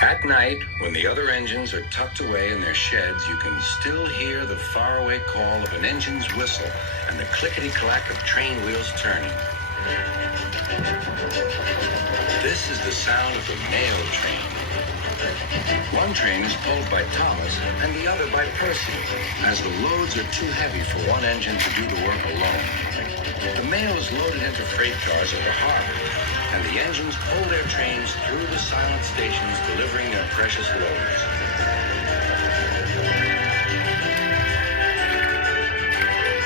At night, when the other engines are tucked away in their sheds, you can still hear the faraway call of an engine's whistle and the clickety-clack of train wheels turning. This is the sound of the mail train. One train is pulled by Thomas and the other by Percy, as the loads are too heavy for one engine to do the work alone. The mail is loaded into freight cars at the harbor, and the engines pull their trains through the silent stations, delivering their precious loads.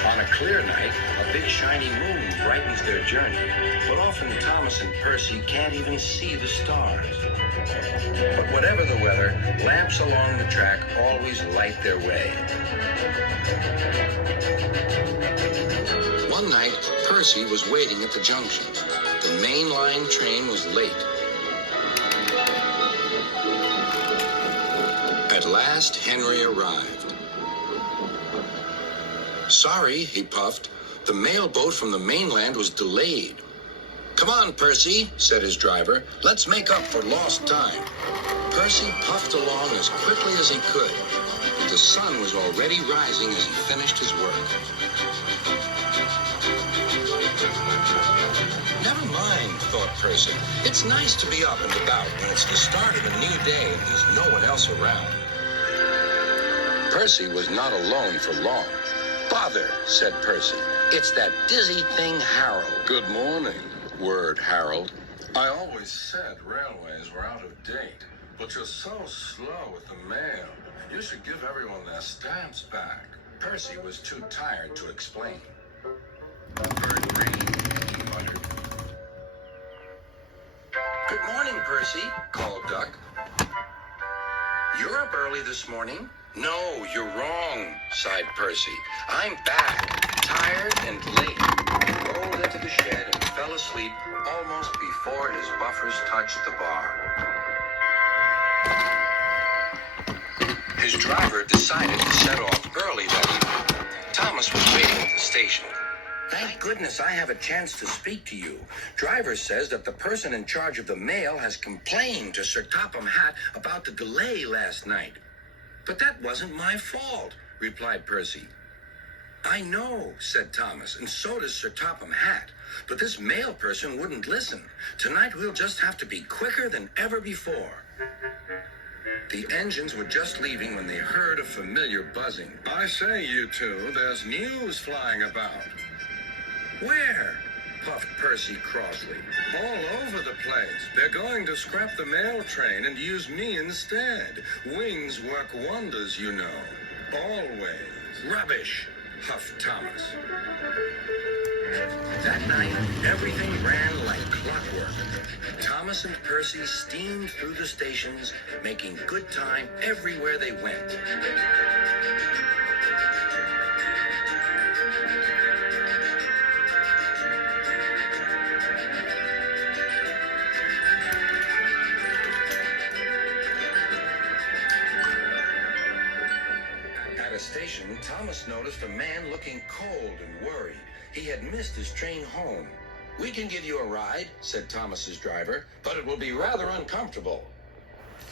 On a clear night, a big shiny moon brightens their journey, but often Thomas and Percy can't even see the stars. But whatever the weather, lamps along the track always light their way. One night, Percy was waiting at the junction. The main line train was late. At last, Henry arrived. "Sorry," he puffed. "The mail boat from the mainland was delayed." "Come on, Percy," said his driver. "Let's make up for lost time." Percy puffed along as quickly as he could, but the sun was already rising as he finished his work. Never mind, thought Percy. It's nice to be up and about when it's the start of a new day and there's no one else around. Percy was not alone for long. "Bother," said Percy. "It's that dizzy thing, Harold." "Good morning, Word Harold. I always said railways were out of date, but you're so slow with the mail. You should give everyone their stamps back." Percy was too tired to explain. "Bird breathe," he muttered. "Good morning, Percy," called Duck. "You're up early this morning." "No, you're wrong," sighed Percy. "I'm back, tired and late." He rolled into the shed and fell asleep almost before his buffers touched the bar. His driver decided to set off early that evening. Thomas was waiting at the station. "Thank goodness I have a chance to speak to you. Driver says that the person in charge of the mail has complained to Sir Topham Hatt about the delay last night." "But that wasn't my fault," replied Percy. "I know," said Thomas, "and so does Sir Topham Hatt. But this mail person wouldn't listen. Tonight we'll just have to be quicker than ever before." The engines were just leaving when they heard a familiar buzzing. "I say, you two, there's news flying about." "Where?" puffed Percy crossly. "All over the place. They're going to scrap the mail train and use me instead. Wings work wonders, you know. Always." "Rubbish," huffed Thomas. That night, everything ran like clockwork. Thomas and Percy steamed through the stations, making good time everywhere they went. At a station, Thomas noticed a man looking cold and worried. He had missed his train home. "We can give you a ride," said Thomas's driver, "but it will be rather uncomfortable."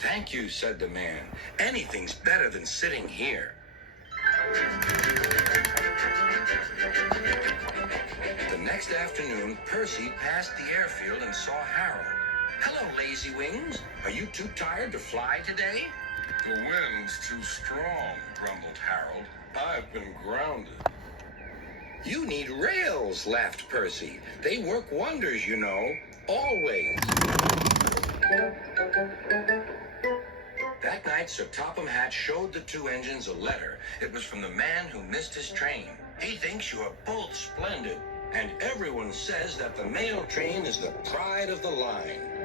"Thank you," said the man. "Anything's better than sitting here." The next afternoon, Percy passed the airfield and saw Harold. "Hello, Lazy Wings. Are you too tired to fly today?" "The wind's too strong," grumbled Harold. "I've been grounded." "You need rails," laughed Percy. "They work wonders, you know. Always." That night, Sir Topham Hatt showed the two engines a letter. It was from the man who missed his train. "He thinks you are both splendid, and everyone says that the mail train is the pride of the line."